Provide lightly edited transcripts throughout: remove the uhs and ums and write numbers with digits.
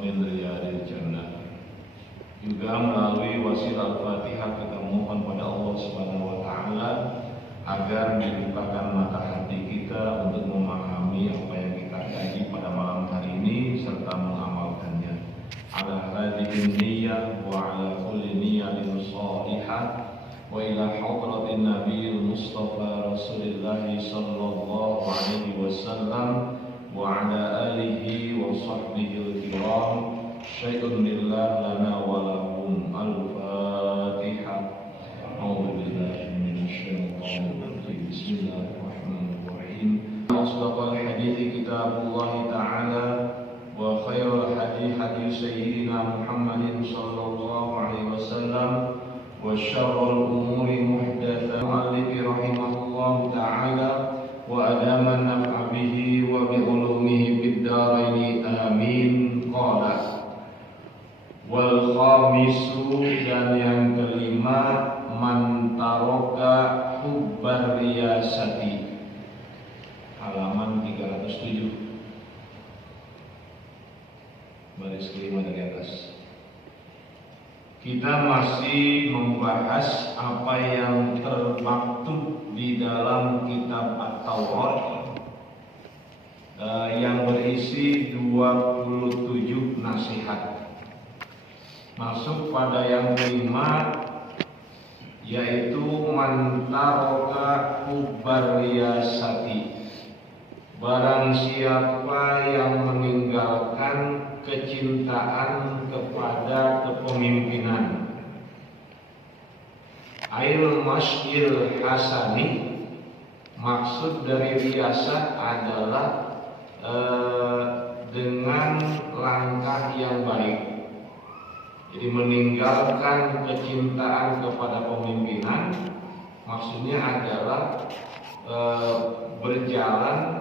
min riyadil jannah. Juga melalui wasilah Al-Fatihah kita mohon pada Allah Subhanahu wa taala agar dibukakan mata hati kita untuk memahami apa yang kita kaji pada malam hari ini serta mengamalkannya. Ala hadhihi niyyah wa ala kulli niyyatin shalihah wa ila hadratin nabiyil mustafa Rasulillah sallallahu alaihi wasallam wa ala alihi wa sahbihi al-kiram. Syai'un billah lana wa lahum. Al-Fatihah. A'udzu billahi minasyaitonir rajim. Bismillahirrahmanirrahim. Asdaqal hadiits kitabullah ta'ala wa khairul hadi hadi sayyidina Muhammadin sallallahu alaihi wasallam wa syarrul umuri muhdatsatuha. Mu'allif rahimahullah ta'ala wa adama naf'a bihi wa bi ulumihi fid dharain amin. Qala wal khamisu, dan yang kelima, man taroka hubbar riyasati, halaman 307, baris kelima dari atas. Kita masih membahas apa yang termaktub di dalam kitab At-Taurat yang berisi 27 nasihat. Masuk pada yang kelima, yaitu man taroka hubbar riyasati, barang siapa yang meninggalkan kecintaan kepada kepemimpinan. Ail masyil hasani, maksud dari riyasat adalah dengan langkah yang baik. Jadi meninggalkan kecintaan kepada pemimpinan maksudnya adalah berjalan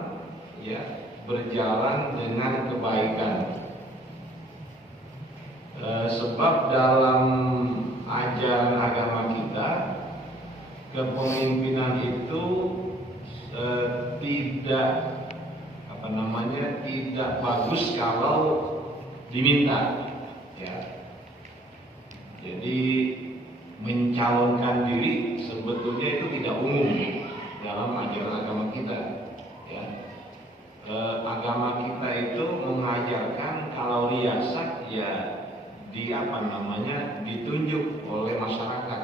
dengan kebaikan. Sebab dalam ajaran agama kita kepemimpinan itu tidak bagus kalau diminta. Jadi mencalonkan diri sebetulnya itu tidak umum dalam ajaran agama kita. Agama kita itu mengajarkan kalau riyasat ditunjuk oleh masyarakat,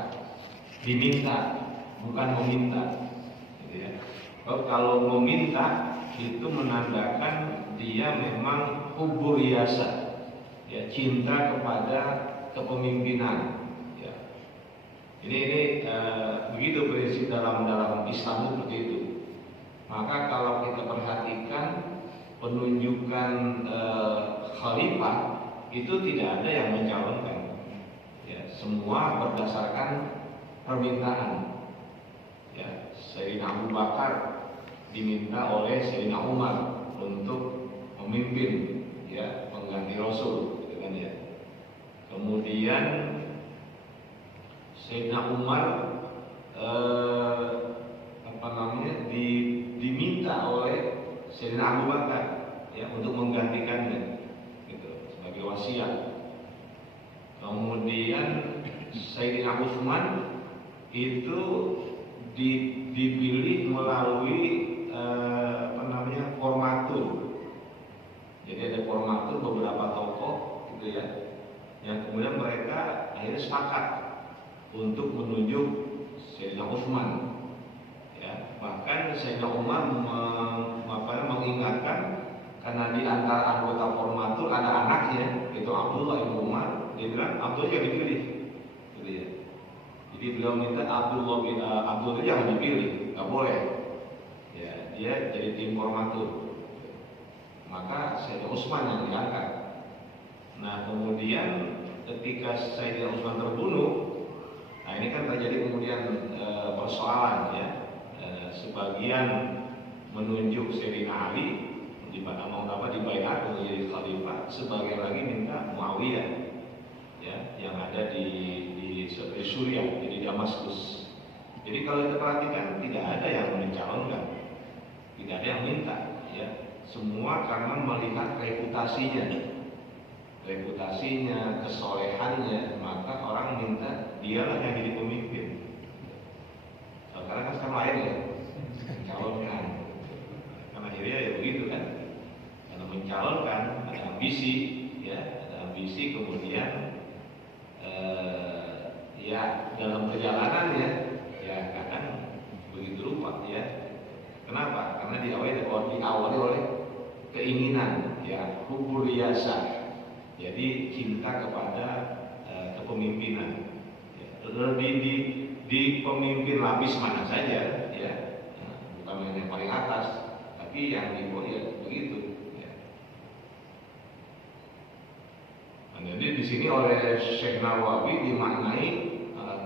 diminta, bukan meminta. Kalau meminta itu menandakan dia memang hubur riyasat, cinta kepada kepemimpinan. Ini begitu prinsip dalam Islam seperti itu. Maka kalau kita perhatikan penunjukan khalifah itu tidak ada yang mencalonkan. Semua berdasarkan permintaan. Sayyidina Abu Bakar diminta oleh Sayyidina Umar untuk memimpin, pengganti Rasul, gitu kan ya. Kemudian Sayyidina Umar diminta oleh Sayyidina Abu Bakar untuk menggantikannya, gitu, sebagai wasiat. Kemudian Sayyidina Utsman itu dipilih melalui formatur. Jadi ada formatur beberapa tokoh, gitu ya. Yang kemudian mereka akhirnya sepakat untuk menunjuk Sayyidina Utsman. Bahkan Sayyidina Umar mengingatkan, karena di antara anggota formatur ada anaknya, yaitu Abdullah bin Umar. Dia bilang Abdullah jangan dipilih, gitu ya. Jadi beliau minta Abdullah jangan dipilih, nggak boleh. Dia jadi tim formatur. Maka Sayyidina Utsman yang diangkat. Nah kemudian ketika Sayyidina Utsman terbunuh, ini kan terjadi kemudian persoalan, sebagian menunjuk Sayyidina Ali di baiat menjadi khalifah, sebagian lagi minta Muawiyah, yang ada di Suriah, di Damaskus. Jadi kalau kita perhatikan tidak ada yang mencalonkan, tidak ada yang minta, semua karena melihat reputasinya. reputasinya, kesolehannya, maka orang minta dialah yang jadi pemimpin. Karena kan sekarang lain ya, mencalonkan. Karena akhirnya ya begitu kan, karena mencalonkan ada ambisi, ya, ada ambisi kemudian ya dalam perjalanannya ya kadang begitu rupa ya. Kenapa? Karena diawali oleh keinginan, ya, hubur riasa. Jadi cinta kepada kepemimpinan. Ya, di pemimpin lapis mana saja, ya, bukan yang paling atas, tapi yang di bawah ya begitu. Ya. Nah, jadi di sini oleh Syekh Nawawi dimaknai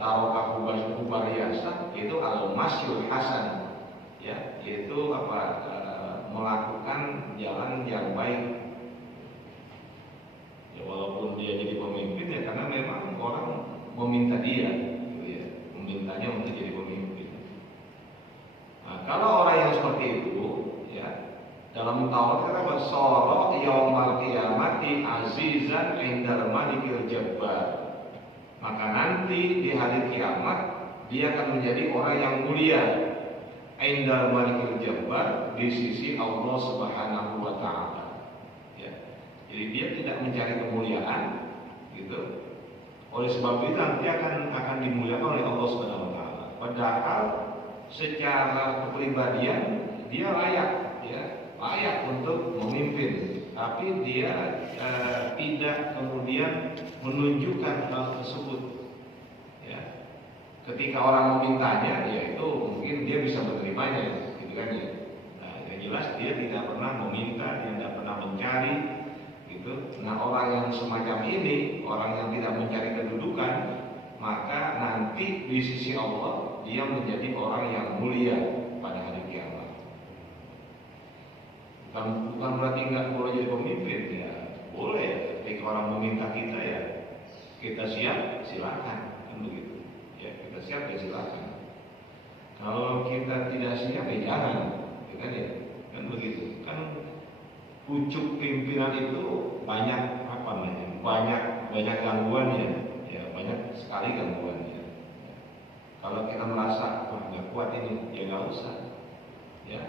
taroka hubbar riasa itu al-masyul hasan. Ya, yaitu melakukan jalan yang baik. Ya, walaupun dia jadi pemimpin ya karena memang orang meminta dia, gitu ya, memintanya untuk jadi pemimpin. Nah, kalau orang yang seperti itu, ya, dalam Taurat kata basara yaumal qiyamati azizan indal malikil jabbar. Maka nanti di hari kiamat dia akan menjadi orang yang mulia. Indal malikil jabbar, di sisi Allah Subhanahu wa taala. Ya. Jadi dia tidak mencari kemuliaan, gitu. Oleh sebab itu nanti akan dimuliakan oleh Allah Subhanahu wa taala. Padahal secara kepribadian dia layak, ya, layak untuk memimpin. Tapi dia tidak kemudian menunjukkan hal tersebut. Ya. Ketika orang memintanya, ya itu mungkin dia bisa menerimanya, gitu kan ya. Nah, yang jelas dia tidak pernah meminta, dia tidak pernah mencari, gitu. Nah, orang yang semacam ini, orang yang tidak mencari kedudukan, maka nanti di sisi Allah dia menjadi orang yang mulia pada hari kiamat. Bukan berarti nggak boleh jadi pemimpin, ya boleh. Ketika orang meminta kita, ya kita siap, silakan, kan begitu. Ya, kita siap ya silakan. Kalau kita tidak siap ya jangan, ya kan ya, kan begitu. Kan pucuk pimpinan itu banyak banyak gangguannya, ya banyak sekali gangguannya. Kalau kita merasa wah nggak kuat ini, ya nggak usah, ya.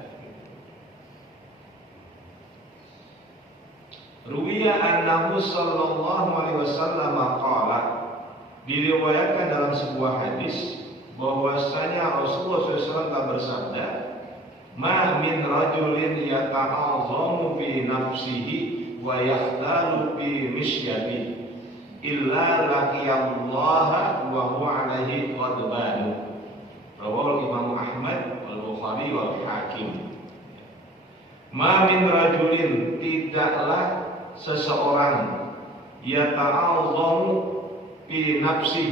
Ruwiya annahu sallallahu alaihi wasallam qala, diriwayatkan dalam sebuah hadis bahwasanya Rasulullah SAW telah bersabda, "Ma min rajulin yata'azzamu fi nafsihi wa yakhdalu fi mishyati illa laqiyallaha wa huwa alaihi ghadban." Rawahu Imam Ahmad wal Bukhari wal Hakim. Ma min rajulin, tidaklah seseorang yata'azzamu fi nafsi,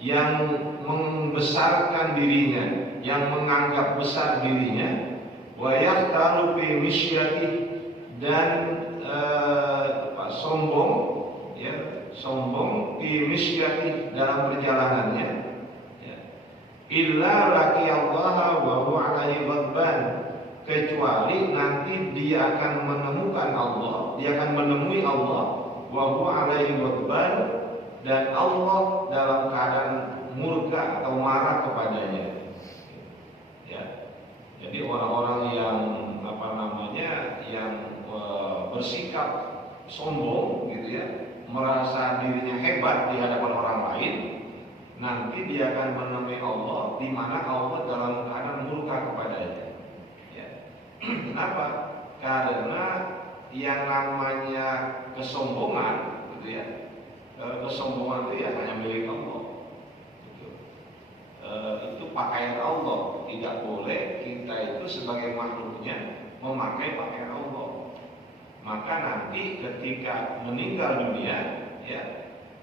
yang membesarkan dirinya, yang menganggap besar dirinya, wa yahtaru fi misyati, dan sombong, ya, sombong fi misyati, dalam perjalanannya, ya. Illa laqiyallaha wa huwa alaihi ghadban, kecuali nanti dia akan menemukan Allah, dia akan menemui Allah wa huwa alaihi ghadban, dan Allah dalam keadaan murka atau marah kepadanya. Ya. Jadi orang-orang yang yang bersikap sombong, gitu ya, merasa dirinya hebat di hadapan orang lain, nanti dia akan menemui Allah di mana Allah dalam keadaan murka kepadanya. Ya. Kenapa? Karena yang namanya kesombongan, gitu ya, kesombongan itu ya hanya milik Allah. Itu pakaian Allah. Tidak boleh kita itu sebagai makhluknya memakai pakaian Allah. Maka nanti ketika meninggal dunia, ya,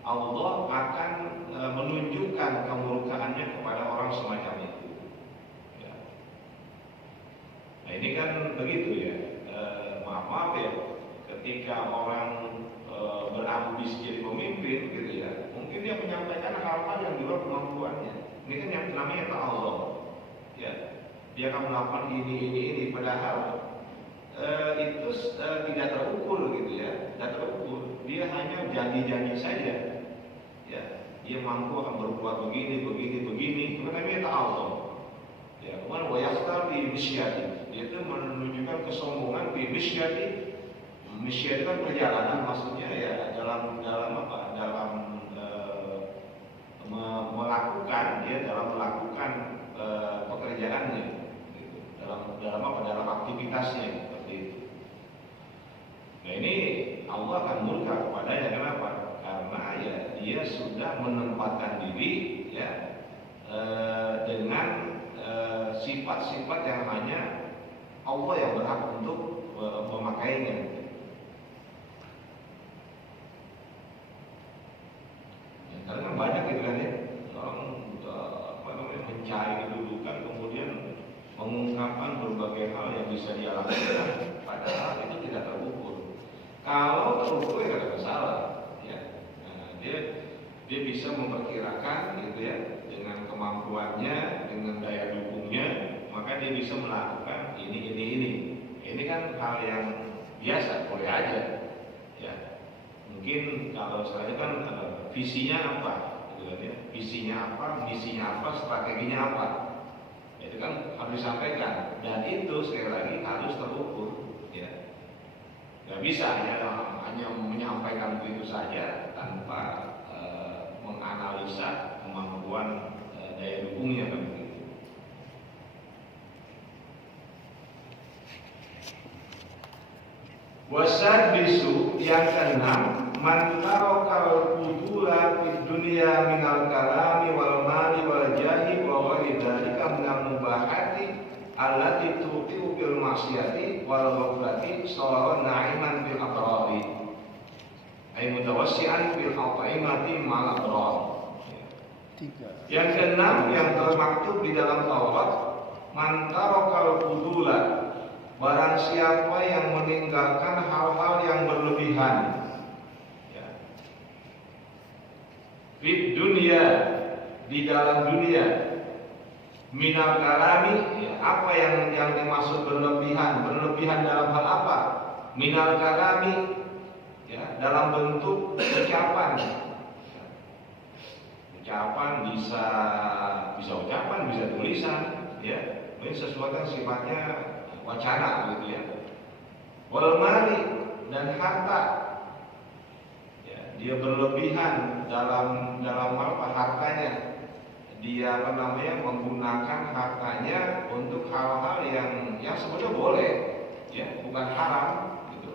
Allah akan menunjukkan kemurkaannya kepada orang semacam itu. Ya. Nah ini kan begitu ya. Maaf ya, ketika orang berambisi jadi pemimpin, gitu ya, mungkin dia menyampaikan hal-hal yang di luar kemampuannya. Ini kan yang namanya Allah. Ya, dia akan melakukan ini, padahal itu tidak terukur, gitu ya, tidak terukur. Dia hanya mampu akan berbuat begini, itu namanya ta'awun. Ya, kemudian wayastar di misyati, dia itu menunjukkan kesombongan di misyati. Misyati kan perjalanan, maksudnya ya dalam apa? Dalam melakukan pekerjaannya, gitu. Dalam aktivitasnya seperti itu. Nah ini Allah akan murka kepadanya. Kenapa? Karena ya dia sudah menempatkan diri ya dengan sifat-sifat yang hanya Allah yang berhak untuk memakainya. Ya, karena kan banyak gitu kan ya, orang mencari kedudukan kemudian mengungkapkan berbagai hal yang bisa dia lakukan, padahal itu tidak terukur. Kalau terukur ya tidak masalah, ya. Nah, dia bisa memperkirakan gitu ya, dengan kemampuannya, dengan daya dukungnya, maka dia bisa melakukan ini. Ini kan hal yang biasa, boleh aja. Ya, mungkin kalau saya kan visinya apa, gitu kan ya, visinya apa, misinya apa, strateginya apa, itu kan harus disampaikan, dan itu sekali lagi harus terukur. Ya, nggak bisa ya hanya menyampaikan begitu saja tanpa menganalisa kemampuan daya dukungnya kan begitu. Wasad bisu yang keenam, man tarokal fudula fid dunya minal kalami wal mali wal jahi wa ghairi dzalika minal mubahati allati tuqiu bil maksiyati wal ghaflati sawa'a na'iman bil abrari ay mutawassi'an bil at'imati mal abrar. Yang keenam yang termaktub di dalam Taurat, man tarokal fudula, barang siapa yang meninggalkan hal-hal yang berlebihan ya. Fid dunia, di dalam dunia, minal kalami ya, apa yang dimaksud berlebihan dalam hal apa? Minal kalami ya, dalam bentuk ucapan ya. Ucapan bisa ucapan, bisa tulisan ya. Ini sesuatu yang sifatnya wacana gitu ya. Wal mali, dan harta ya, dia berlebihan dalam apa hartanya, dia menggunakan hartanya untuk hal-hal yang sebenarnya boleh ya, bukan haram gitu.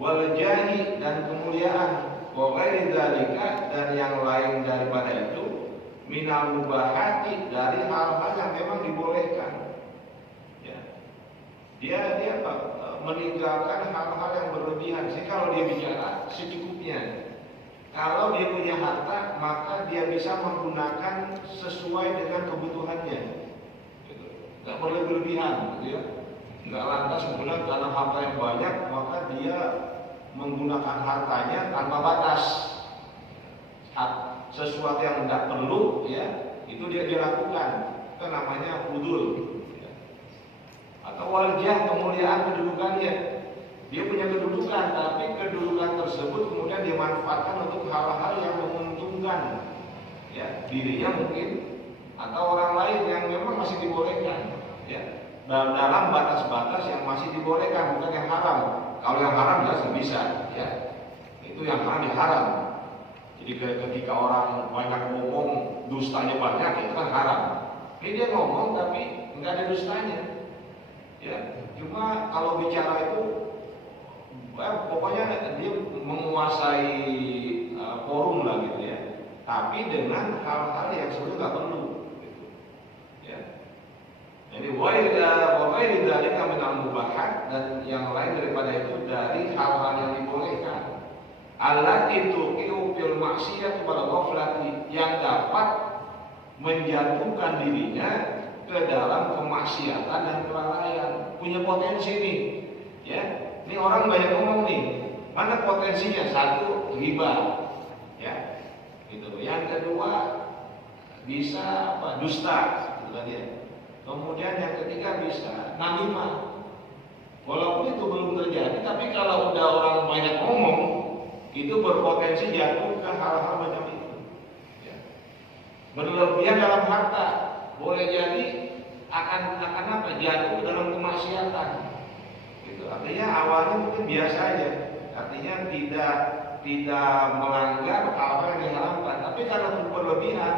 Wal jahi, dan kemuliaan, wa ghairi dzalika, dan yang lain daripada itu, minal mubahati, dari hal-hal yang memang dibolehkan. Dia meninggalkan hal-hal yang berlebihan. Jadi kalau dia bicara secukupnya. Kalau dia punya harta, maka dia bisa menggunakan sesuai dengan kebutuhannya. Gitu. Nggak berlebihan, gitu ya. Nggak lantas menggunakan karena harta yang banyak, maka dia menggunakan hartanya tanpa batas. Sesuatu yang tidak perlu, ya, itu dia lakukan. Itu namanya fudul. Atau waljah, kemuliaan kedudukannya, dia punya kedudukan, tapi kedudukan tersebut kemudian dia manfaatkan untuk hal-hal yang menguntungkan ya, dirinya mungkin atau orang lain yang memang masih dibolehkan ya, dalam batas-batas yang masih dibolehkan, bukan yang haram. Kalau yang haram jelas bisa ya, itu yang haram ya haram. Jadi ketika orang banyak ngomong, dustanya banyak, itu kan haram. Ini dia ngomong tapi nggak ada dustanya. Ya, cuma kalau bicara itu pokoknya dia menguasai forum lah gitu ya. Tapi dengan hal-hal yang sebenarnya nggak perlu gitu. Ya. Jadi wa'idha dzalika minal mubahat, dan yang lain daripada itu dari hal-hal yang dibolehkan. Allati tuqiu fil maksiyati wal ghaflati, yang dapat menjatuhkan dirinya ke dalam kemaksiatan dan kelalaian. Punya potensi nih ya, ini orang banyak ngomong nih, mana potensinya? Satu, riba ya, gitu. Yang kedua bisa dusta gitu kan ya. Kemudian yang ketiga bisa namimah. Walaupun itu belum terjadi, tapi kalau udah orang banyak ngomong, itu berpotensi jatuh ke hal-hal macam itu ya. berlebihan dalam harta, boleh jadi akan apa? Jatuh dalam kemaksiatan. Gitu. Artinya awalnya mungkin biasa aja, artinya tidak melanggar hal-hal yang diharamkan, tapi karena berlebihan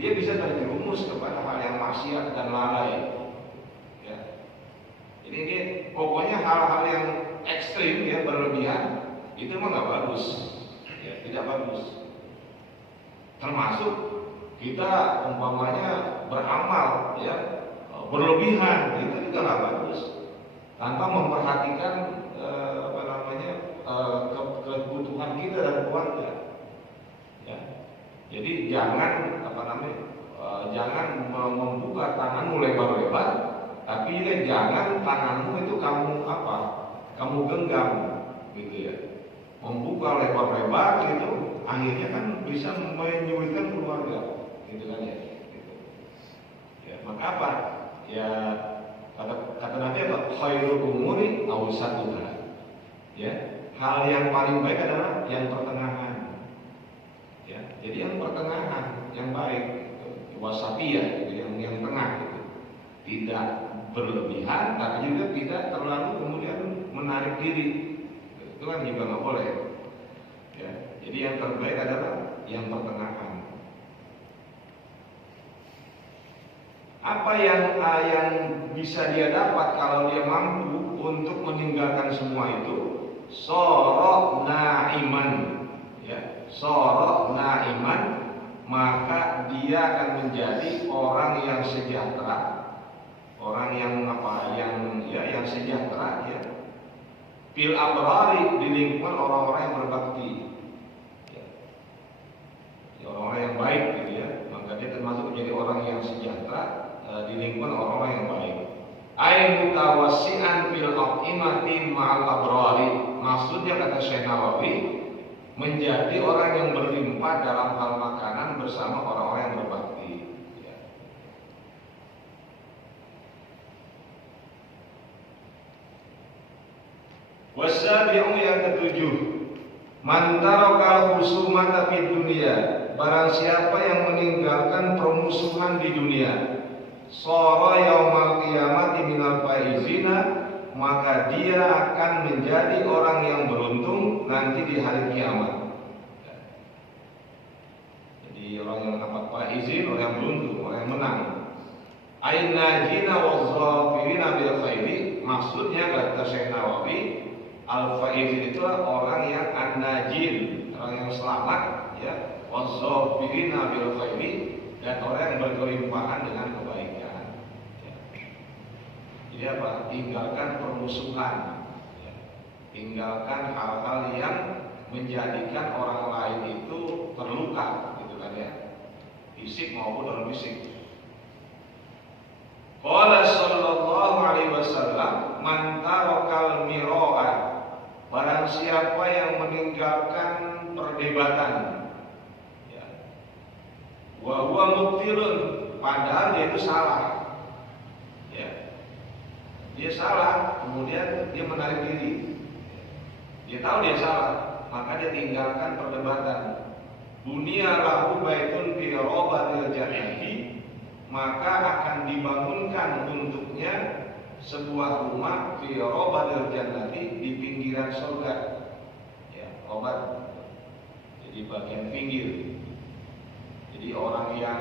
dia bisa terjerumus kepada hal yang maksiat dan lalai. Ya. Ini pokoknya hal-hal yang ekstrim ya, berlebihan itu mah nggak bagus, ya, tidak bagus. Termasuk kita umpamanya beramal ya berlebihan, itu juga nggak bagus, tanpa memperhatikan kebutuhan kita dan keluarga. Ya. Jadi jangan jangan membuka tanganmu lebar-lebar, tapi ya jangan tanganmu itu kamu genggam, gitu ya. Membuka lebar-lebar gitu, akhirnya kan bisa menyulitkan keluarga, gitu kan ya. Gitu. Ya, maka apa? Ya kata Nabi apa? Khairul umuri awsatuha. Ya, hal yang paling baik adalah yang pertengahan. Ya, jadi yang pertengahan, yang baik, wasatiyah, gitu, yang tengah, gitu. Tidak berlebihan, tapi juga tidak terlalu kemudian menarik diri. Itu kan juga nggak boleh. Ya, jadi yang terbaik adalah yang pertengahan. Apa yang bisa dia dapat kalau dia mampu untuk meninggalkan semua itu? Sorok naiman, ya, sorok naiman, maka dia akan menjadi orang yang sejahtera, orang yang yang sejahtera, ya. Fil abrari, di lingkungan orang-orang yang berbakti, ya. Orang-orang yang baik, gitu ya. Maka dia termasuk menjadi orang yang sejahtera di lingkungan orang-orang yang baik. Ai mutawassi'an fil at'imati ma'al abrari. Maksudnya kata Syekh Nawawi, menjadi orang yang berlimpah dalam hal makanan bersama orang-orang yang berbakti. Ya. Wasabi'u yang ketujuh, man tarakal husumata fid dunya, barang siapa yang meninggalkan permusuhan di dunia, sara yaumal qiyamati minal faizina, maka dia akan menjadi orang yang beruntung nanti di hari kiamat. Jadi orang yang faizin, orang yang beruntung, orang yang menang. Ain najina waz-zafirina bil khairi, maksudnya kata Syekh Nawawi, al-faizin itu orang yang an-najin, orang yang selamat, ya, waz-zafirina bil khairi, dan orang yang berkelimpahan dengan kebaikan. Ya. Jadi apa? Tinggalkan permusuhan, ya. Tinggalkan hal-hal yang menjadikan orang lain itu terluka, gitu kan ya, fisik maupun non fisik. Qala sallallahu alaihi wasallam, man tarakal mira'a, barang siapa yang meninggalkan perdebatan, ya, wa huwa mubtilun, padahal dia itu salah, ya, dia salah, kemudian dia menarik diri, dia tahu dia salah, maka dia tinggalkan perdebatan. Dunia lahu baitun fi rabatil jannati, maka akan dibangunkan untuknya sebuah rumah fi rabatil jannati, di pinggiran surga. Ya, obat. Jadi bagian pinggir. Jadi orang yang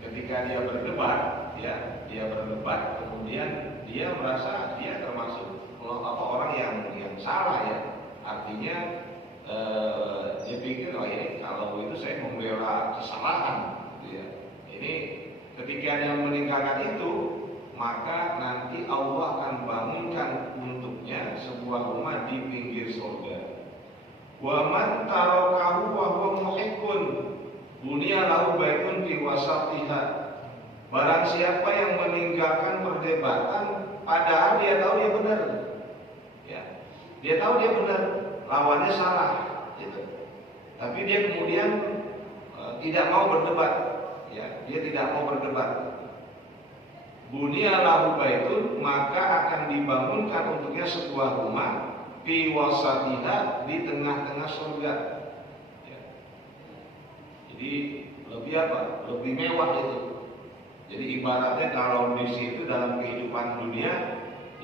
ketika dia berdebat, ya, dia berdebat, kemudian dia merasa dia termasuk orang yang salah, ya. Artinya dia pikir, oh ya, kalau itu saya membela kesalahan, gitu ya. Ini ketika dia meninggalkan itu, maka nanti Allah akan bangunkan untuknya sebuah rumah di pinggir surga. Wa man tarakahu wa huwa muhiqqun, bunya lahu baitun fi wasatiha. Barang siapa yang meninggalkan perdebatan, padahal dia tahu dia benar, ya, dia tahu dia benar, lawannya salah, gitu. Tapi dia kemudian tidak mau berdebat, ya, dia tidak mau berdebat. Bunya lahu baitun, maka akan dibangunkan untuknya sebuah rumah fi wasatiha, di tengah-tengah surga. Ya. Jadi lebih apa? Lebih mewah itu. Jadi ibaratnya kalau di situ dalam kehidupan dunia,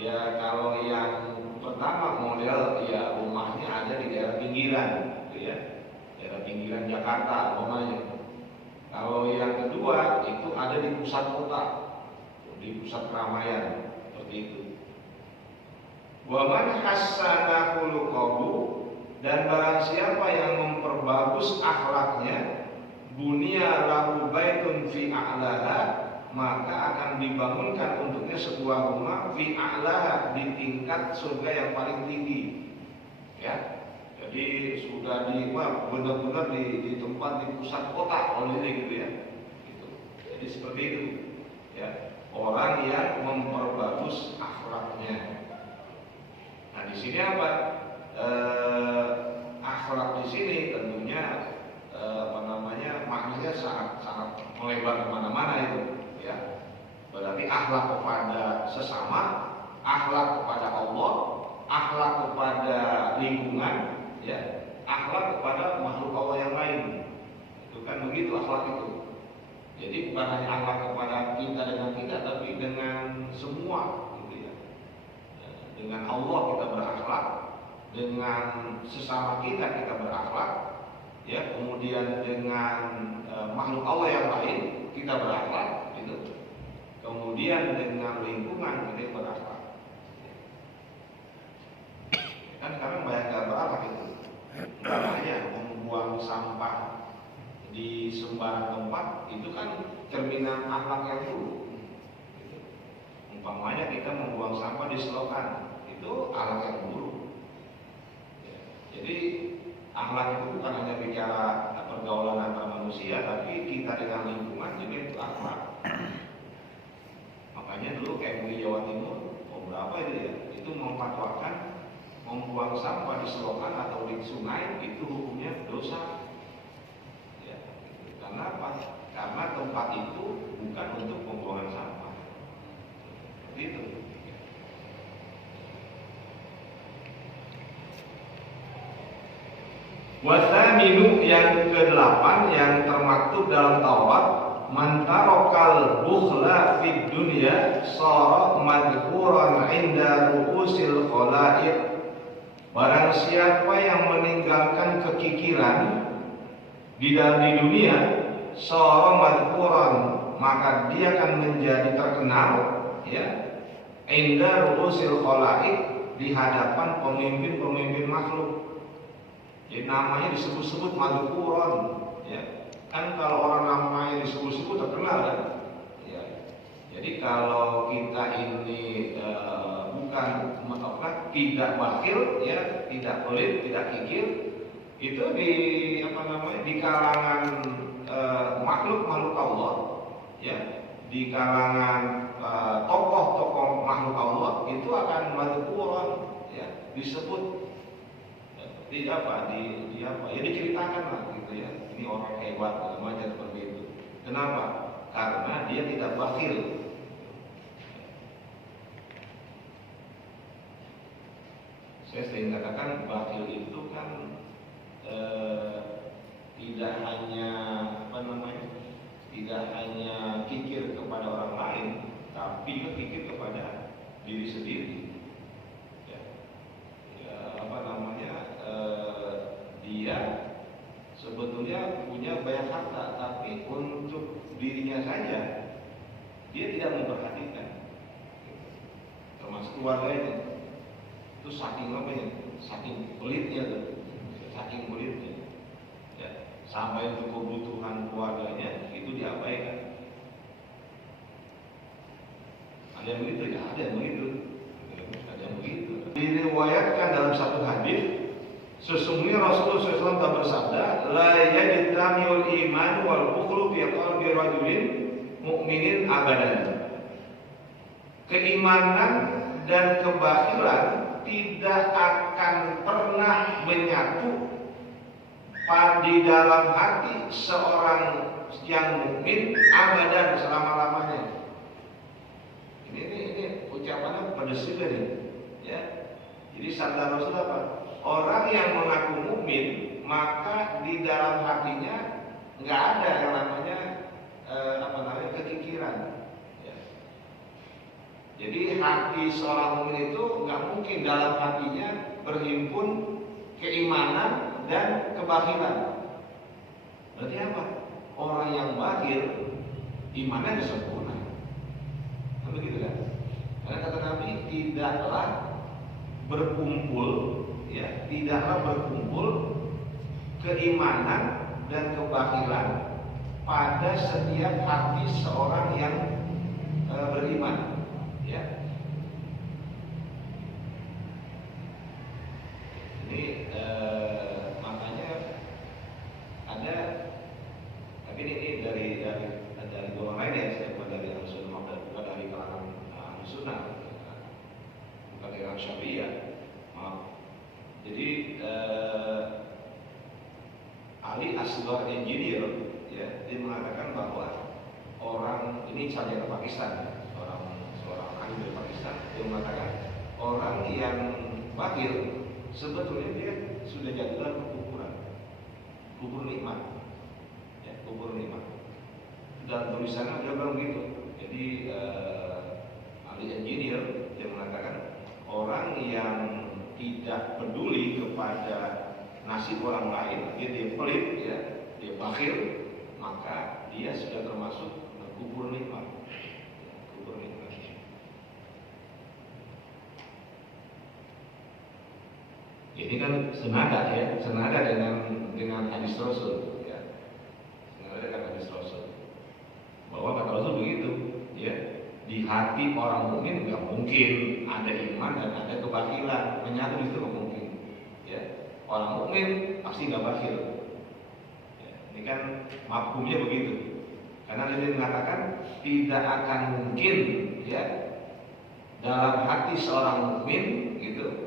ya kalau yang pertama model ya rumahnya ada di daerah pinggiran, gitu ya, daerah pinggiran Jakarta umpamanya. Kalau yang kedua itu ada di pusat kota, di pusat keramaian, seperti itu. Wa man hassana khuluqahu, dan barang siapa yang memperbagus akhlaknya, bunya lahu baitun fi a'laha, maka akan dibangunkan untuknya sebuah rumah fi a'laha, di tingkat surga yang paling tinggi. Ya. Jadi sudah benar-benar di tempat di pusat kota oleh ini gitu ya. Gitu. Jadi seperti itu. Ya. Orang yang memperbagus akhlaknya. Nah, di sini apa? Akhlak di sini tentunya maknanya sangat melebar kemana-mana itu, ya. Berarti akhlak kepada sesama, akhlak kepada Allah, akhlak kepada lingkungan, ya, akhlak kepada makhluk Allah yang lain. Itu kan begitu akhlak itu. Jadi bukan hanya akhlak kepada kita dengan kita, tapi dengan semua, gitu ya. Dengan Allah kita berakhlak, dengan sesama kita berakhlak, ya. Kemudian dengan makhluk Allah yang lain kita berakhlak, gitu. Kemudian dengan lingkungan kita berakhlak. Kan sekarang banyak yang berakhlak itu. Bukan hanya membuang sampah di sembarang tempat, itu kan cerminan akhlak yang buruk. Umpamanya kita membuang sampah di selokan, itu akhlak yang buruk. Jadi akhlak itu bukan hanya bicara pergaulan antar manusia, tapi kita dengan lingkungan juga itu akhlak. Makanya dulu kayak MUI Jawa Timur, berapa itu ya, itu memfatwakan membuang sampah di selokan atau di sungai itu hukumnya dosa. Ya, karena apa? Karena tempat itu bukan untuk pembuangan sampah. Itu. Wasaminu, yang ke-8 yang termaktub dalam Taurat, man tarokal bukhla fid dunya sara madhkuran inda ru'usil khala'iq. Barang siapa yang meninggalkan kekikiran di dunia, sara madhkuran, maka dia akan menjadi terkenal, ya, inda ru'usil khala'iq, di hadapan pemimpin-pemimpin makhluk. Jadi namanya disebut-sebut madhkuran, ya. Kan kalau orang namanya disebut-sebut terkenal kan? Ya. Jadi kalau kita ini bukan tidak bakhil, ya, tidak pelit, tidak kikir, itu di kalangan makhluk Allah, ya, di kalangan tokoh-tokoh makhluk Allah itu akan madhkuran, ya, disebut. Ya diceritakan lah, gitu ya. Ini orang hebat, macam seperti itu. Kenapa? Karena dia tidak bakhil. Saya sering katakan bakhil itu kan tidak hanya tidak hanya kikir kepada orang lain, tapi juga kikir kepada diri sendiri. Dia sebetulnya punya banyak harta, tapi untuk dirinya saja dia tidak memperhatikan, termasuk keluarganya. Itu saking pelitnya tuh, ya, sampai untuk kebutuhan keluarganya itu diabaikan. Ada yang begitu, ya, ada yang begitu. Diriwayatkan dalam satu hadis, sesungguhnya Rasulullah SAW telah bersabda, la yajtamiul iman wal bukhlu fi qalbi rajulin mu'minin abadan. Keimanan dan kebakhilan tidak akan pernah menyatu di dalam hati seorang yang mukmin abadan, selama-lamanya. Ini ucapannya pedes juga nih, ya. Jadi sabda Rasul apa? Orang yang mengaku mukmin, maka di dalam hatinya nggak ada yang namanya Jadi hati seorang mukmin itu nggak mungkin dalam hatinya berhimpun keimanan dan kebakhilan. Berarti apa? Orang yang bakhil imannya sempurna. Kan begitu kan? Karena kata Nabi tidaklah berkumpul, ya, tidaklah berkumpul keimanan dan kebakhilan pada setiap hati seorang yang beriman, ya. Ini makanya ada, tapi ini dari golongan lain ya, saya bukan dari Ahlussunnah, bukan dari kalangan Ahlussunnah, bukan dari orang Syafi'iyah, maaf. Jadi Ali Asghar Engineer, ya, dia mengatakan bahwa orang ini sarjana Pakistan, seorang ahli dari Pakistan, dia mengatakan orang yang bakhil sebetulnya dia sudah jatuh dalam kekufuran, kubur nikmat, ya, kubur nikmat. Dan tulisannya dia bilang begitu. Jadi ahli engineer dia mengatakan orang yang tidak peduli kepada nasib orang lain, dia pelit, ya, dia bakhil, maka dia sudah termasuk kubur nikmat, kubur nikmat. Ini kan senada, ya, senada dengan hadis Rasul, ya, senada dengan hadis Rasul. Bahwa kata Rasul begitu, ya, di hati orang mukmin nggak mungkin ada iman dan ada kebakhilan, menyatu itu nggak mungkin, ya. Orang mukmin pasti nggak bakhil, ya, ini kan mafhumnya begitu. Karena dia mengatakan tidak akan mungkin, ya, dalam hati seorang mukmin gitu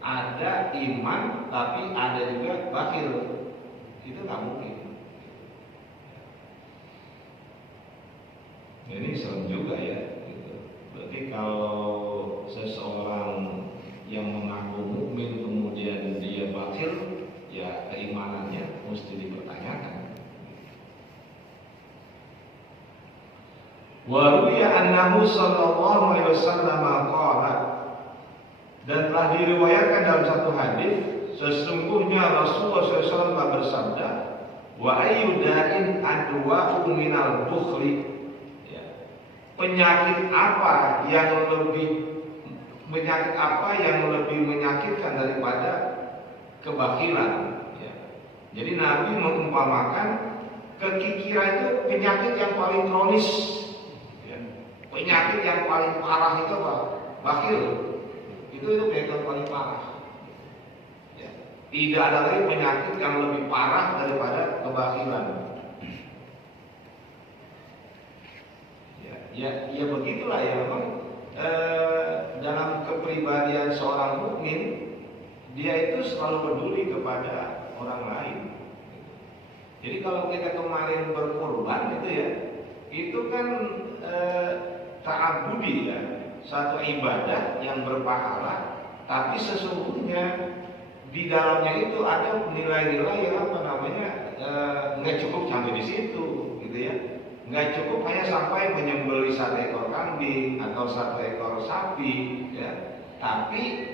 ada iman tapi ada juga bakhil, itu nggak mungkin. Ini serem juga, ya, gitu. Berarti kalau seseorang yang mengaku mukmin kemudian dia bakhil, ya keimanannya mesti dipertanyakan. Wa ruwiya annahu sallallahu alaihi wasallam qala, dan telah diriwayatkan dalam satu hadis sesungguhnya Rasulullah SAW telah bersabda, wa ayyuda'in adwa'u minal bukhli, penyakit apa yang lebih menyakitkan daripada kebakilan, ya. Jadi Nabi mengumpamakan kekikiran itu penyakit yang paling kronis, ya. Penyakit yang paling parah itu apa? Bakil. Itu penyakit yang paling parah, ya. Tidak ada lagi penyakit yang lebih parah daripada kebakilan. Ya begitulah, ya, memang dalam kepribadian seorang mukmin dia itu selalu peduli kepada orang lain. Jadi kalau kita kemarin berkorban itu, ya, itu kan ta'abudi, ya, satu ibadah yang berpahala, tapi sesungguhnya di dalamnya itu ada nilai-nilai yang nggak cukup sampai di situ, gitu, ya. Nggak cukup hanya sampai menyembelih 1 ekor kambing atau 1 ekor sapi, ya. Tapi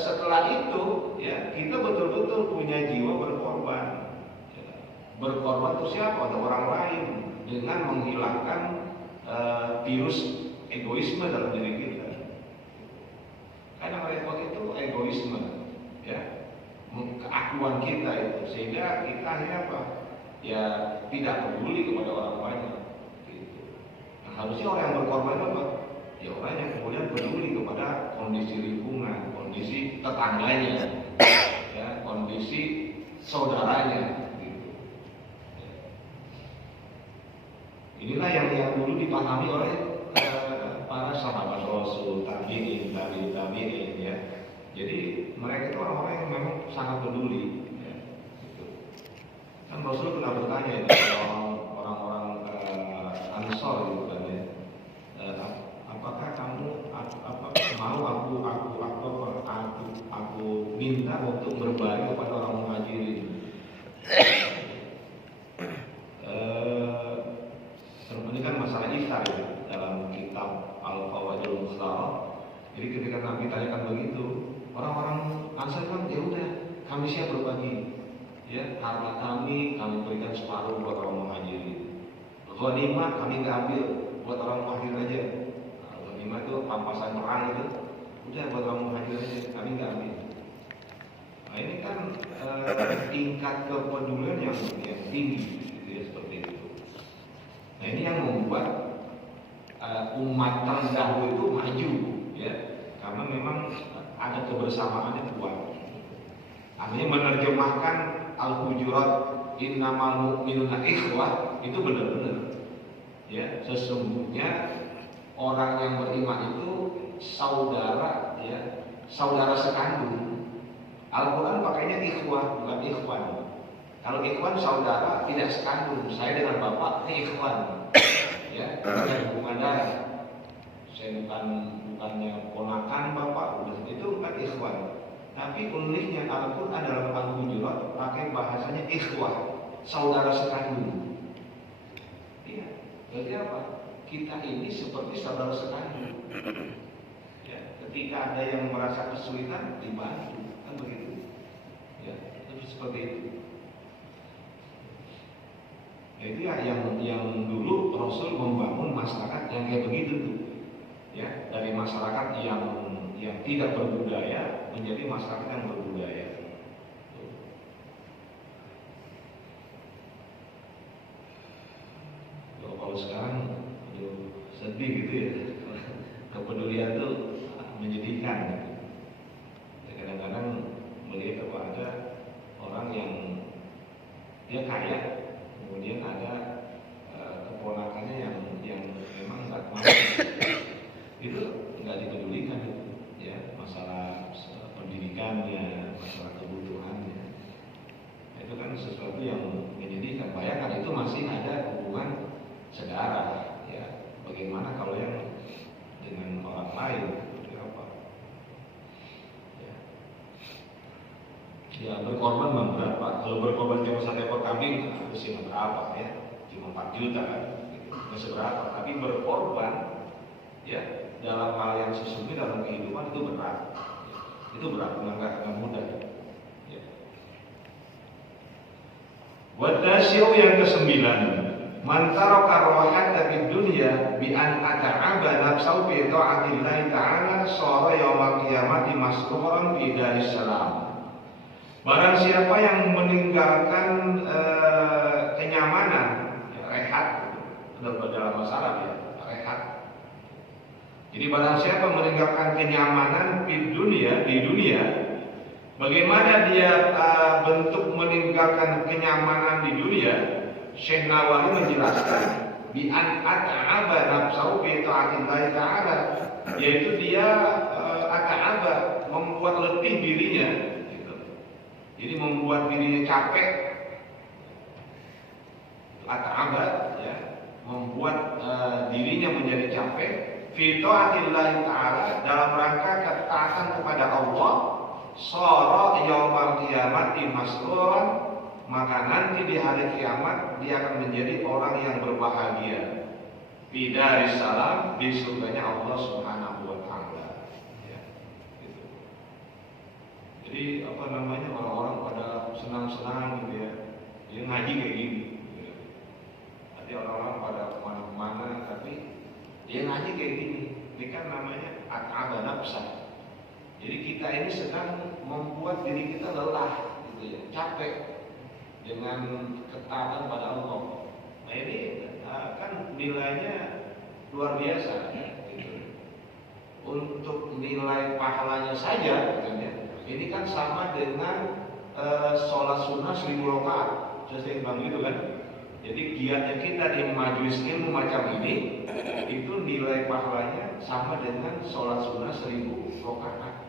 setelah itu, ya, kita betul-betul punya jiwa berkorban, ya. Berkorban untuk siapa? Untuk orang lain, dengan menghilangkan virus egoisme dalam diri kita. Karena repot itu egoisme, ya, keakuan kita itu, sehingga kita akhirnya apa? Ya tidak peduli kepada orang banyak, gitu. Nah, harusnya orang yang berkorban apa? Ya orang yang kemudian peduli kepada kondisi lingkungan, kondisi tetangganya, ya, kondisi saudaranya, gitu. Ya. Inilah yang dulu dipahami oleh para sahabat Rasul, tabi'in, ya. Jadi mereka itu orang-orang yang memang sangat peduli. Kan Rasul pernah bertanya itu orang-orang Ansor gitu kan, ya, apakah kamu mau aku minta untuk berbagi kepada orang Muhajirin? Ini kan masalah iftar, ya, dalam kitab Al-Fawaid Ansar kan ya udah, kami siap berbagi. Ya, harta kami berikan separuh buat orang muhajirin. Ghanimah kami nggak ambil, buat orang muhajirin aja. Nah, ghanimah itu pampasan perang itu, udah buat orang muhajirin aja, kami nggak ambil. Nah ini kan tingkat kepedulian yang tinggi, gitu ya, seperti itu. Nah ini yang membuat umat terdahulu itu maju, ya, karena memang ada kebersamaan yang kuat. Artinya menerjemahkan Al-Hujurat innamal mu'minuna ikhwah itu benar-benar, ya, sesungguhnya orang yang beriman itu saudara, ya, saudara sekandung. Al-Quran pakainya ikhwah, bukan ikhwan. Kalau ikhwan saudara tidak sekandung. Saya dengan bapak ini ikhwan, ya, ada hubungan darah. Saya bukannya ponakan bapak, itu bukan ikhwan. Tapi uniknya Al-Quran dalam Al-Hujurat pakai bahasanya ikhwah, saudara sekandung. Iya, berarti apa? Kita ini seperti saudara sekandung. Ya, ketika ada yang merasa kesulitan dibantu, kan begitu. Ya, seperti itu. Nah, itu ya yang dulu Rasul membangun masyarakat yang kayak begitu tuh. Ya, dari masyarakat yang tidak berbudaya menjadi masyarakat yang berbudaya. Kalau sekarang sedih gitu ya, kepedulian itu menyedihkan. Kadang-kadang melihat ada orang yang dia kaya, kemudian ada keponakannya yang memang nggak mampu, itu nggak dipedulikan, ya, masalah pendidikannya, masalah kebutuhannya. Itu kan sesuatu yang menyedihkan. Bayangkan itu masih ada hubungan saudara, ya. Bagaimana kalau yang dengan orang lain, seperti apa? Ya, berkorban bang berapa? Kalau berkorban cuma 1 ekor kambing, itu sih nggak berapa, ya, cuma 4 juta kan, gitu. Nggak seberapa. Tapi berkorban, ya, dalam hal yang sesungguhnya dalam kehidupan itu berat. Itu berat, nggak mudah. Ya. Wadasyu yang ke-9, man taraka rawahata fid dunya bi an ata'aba nafsahu bi ta'atillahi ta'ala shara yaumil qiyamati masruran fi daris salam. Barang siapa yang meninggalkan kenyamanan, ya, rehat, dalam masalah, ya, rehat. Jadi barang siapa meninggalkan kenyamanan di dunia, bagaimana dia bentuk meninggalkan kenyamanan di dunia? Syekh Nawawi menjelaskan bi an ata'aba nafsahu bi ta'atillahi ta'ala, yaitu dia ata'aba, membuat letih dirinya, gitu. Jadi membuat dirinya capek, ata'aba, ya, membuat dirinya menjadi capek fi ta'atillahi ta'ala, dalam rangka ketaatan kepada Allah, shara yaumil qiyamati masruran, maka nanti di hari kiamat dia akan menjadi orang yang berbahagia. Bidaris salam, di surganya Allah Subhanahu wa taala. Ya, gitu. Jadi orang-orang pada senang-senang gitu ya. Dia ngaji kayak gini. Gitu. Nanti orang-orang pada kemana-mana, tapi dia ngaji kayak gini. Ini kan namanya at'aba nafsah. Jadi kita ini sedang membuat diri kita lelah, gitu ya, capek dengan ketaatan pada Allah. Nah ini kan nilainya luar biasa, gitu. Untuk nilai pahalanya saja, gitu ya, ini kan sama dengan sholat sunnah 1000 rakaat. Saya sering bilang gitu kan. Jadi giatnya kita di majelis ilmu macam ini, itu nilai pahalanya sama dengan sholat sunnah 1000 rakaat.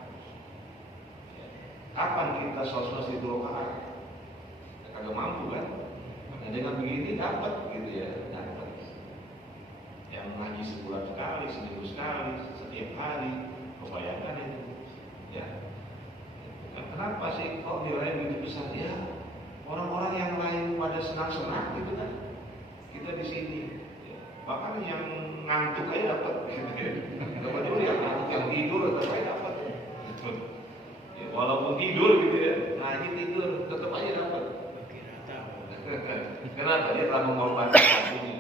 Kapan kita sholat sunnah 1000 rakaat? Kagak mampu kan? Nah, dengan begini dapat, gitu ya, dapat. Yang ngaji sebulan sekali, seminggu sekali, setiap hari, membayangkan itu, ya. Kenapa sih kok nilai begitu besar? Ya, orang-orang yang lain pada senang-senang gitu kan, kita di sini, ya. Bahkan yang ngantuk aja dapat, gitu ya. Dapat dulu yang ngantuk, yang tidur tetap aja dapat. Ya, walaupun tidur gitu ya, ngaji tidur tetap aja dapat. Kenapa? Dia telah mengorbankan waktunya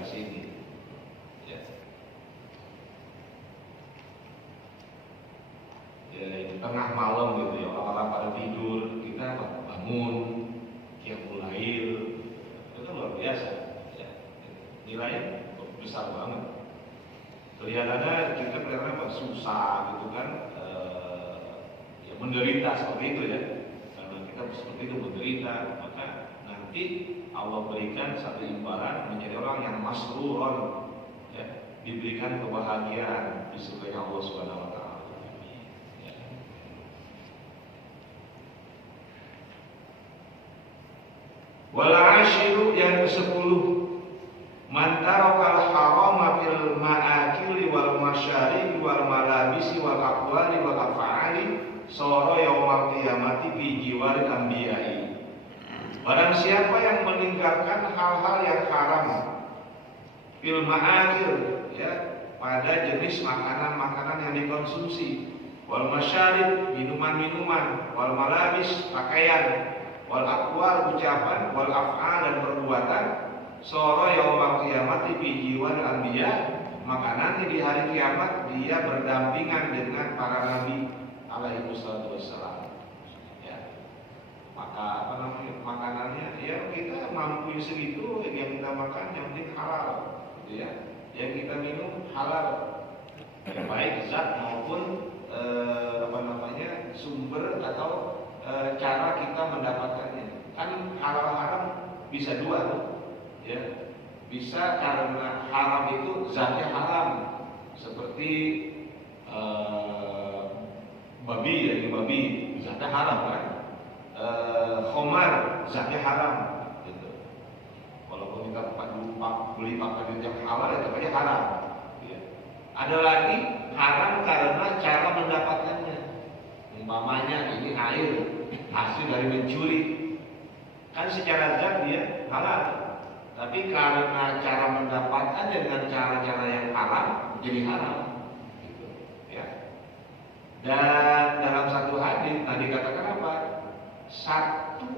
di sini. Ya. Ya, di tengah malam gitu ya, orang-orang pada tidur, kita bangun, yang mulai itu kan luar biasa. Ya. Nilainya besar banget. Kelihatannya kita kelihatan susah gitu kan, ya menderita seperti itu ya. Karena kita seperti itu menderita, maka nanti Allah berikan satu imbalan menjadi orang yang masruron, ya, diberikan kebahagiaan di surga Allah Subhanahu wa taala. Ya. Wal ashiru yang ke-10, man tarakal harama fil ma'akili wal masyarib wal malabisi wal aqwali wal af'ali sara yaumal qiyamati fi jiwaril anbiya'i. Barang siapa yang meninggalkan hal-hal yang haram fil ma'akil, ya, pada jenis makanan-makanan yang dikonsumsi, wal masyarib, minuman-minuman, wal malabis, pakaian, wal aqwal, ucapan, wal af'al, dan perbuatan, soro yaumal qiyamati fi jiwaril anbiya, maka nanti di hari kiamat dia berdampingan dengan para nabi alaihi wassalam. Ya. Maka apa namanya, makanannya ya kita mampu segitu, yang kita makan yang penting halal, gitu ya. Yang kita minum halal, baik zat maupun apa namanya, sumber atau cara kita mendapatkannya. Kan halal haram bisa dua tuh. Ya, bisa karena haram itu zatnya haram, seperti babi, ya, babi zatnya haram kan, khomar zatnya haram, gitu. Walaupun kita beli pakaian yang halal, ya tetap aja haram. Ya. Ada lagi haram karena cara mendapatkannya, umpamanya ini air hasil dari mencuri, kan secara zat dia halal. Tapi karena cara mendapatkan dengan cara-cara yang haram jadi haram, gitu, ya. Dan dalam satu hadis tadi katakan apa? Satu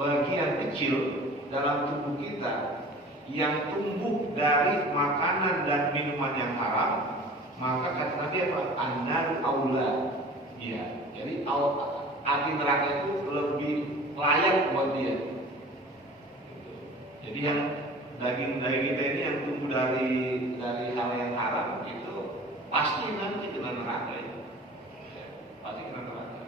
bagian kecil dalam tubuh kita yang tumbuh dari makanan dan minuman yang haram, maka kata Nabi apa? An-nar aula. Ya, jadi api neraka itu lebih layak buat dia. Jadi yang daging-daging kita ini yang tumbuh dari hal yang haram itu pasti nanti kena neraka ya. Pasti kena neraka.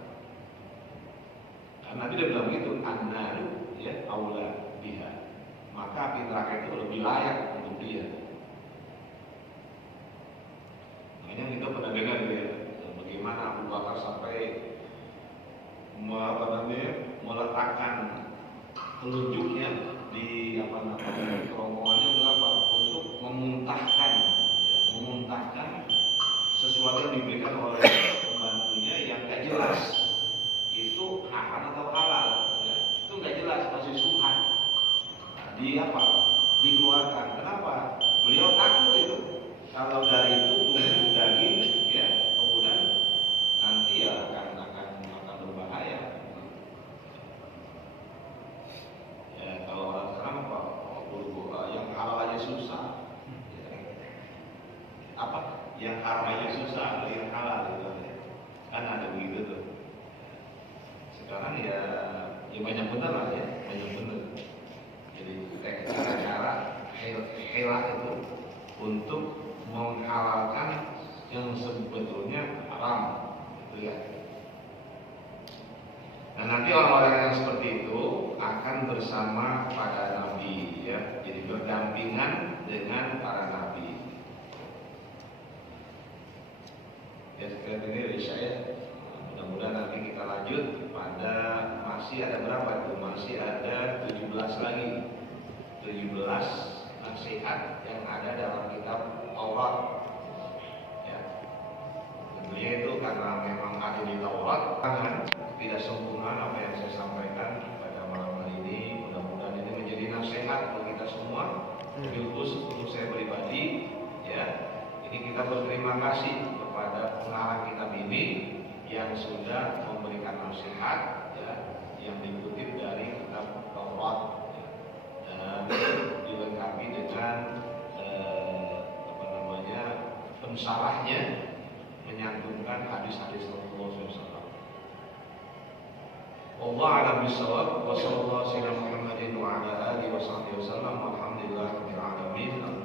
Karena Nabi udah bilang gitu, an-naru ya aula biha. Maka api neraka itu lebih layak untuk dia. Makanya kita pernah dengar ya, bagaimana Abu Bakar sampai meletakkan telunjuknya di kerongkongannya berapa untuk memuntahkan, ya, memuntahkan sesuatu yang diberikan oleh pembantunya yang tidak jelas itu haram atau halal, ya. Itu nggak jelas, masih subhan. Dikeluarkan. Kenapa? Beliau takut itu kalau dari itu tumbuh daging, ya, kemudian nanti ya akan berbahaya. Kalau orang sekarang apa? Yang halal aja susah. Ya. Apa? Yang haram aja susah, yang halal gitu. Kan ada begitu tuh. Sekarang ya banyak bener lah ya, banyak bener. Jadi cara-cara helah itu untuk menghalalkan yang sebetulnya haram, gitu ya. Nah, nanti orang-orang yang seperti itu akan bersama para nabi, ya, jadi berdampingan dengan para nabi. Ya, sekian ini dari saya. Mudah-mudahan nanti kita lanjut pada masih ada berapa tuh? Masih ada 17 lagi, 17 nasihat yang ada dalam kitab Taurat. Ya, tentunya itu karena memang ada di Taurat, tidak sempurna apa yang saya sampaikan pada malam hari ini. Mudah-mudahan ini menjadi nasihat bagi kita semua, khusus untuk saya pribadi. Ya, ini kita berterima kasih kepada pengarang kitab ini yang sudah memberikan nasihat ya, yang dikutip dari kitab Taurat ya, dan dilengkapi dengan pensyarahnya menyantumkan hadis-hadis Rasulullah SAW. Wallahu a'lam bishawab. Wa sallallahu alaihi wa sallam wa ala alihi wa sahbihi wasallam. Walhamdulillahirabbil alamin.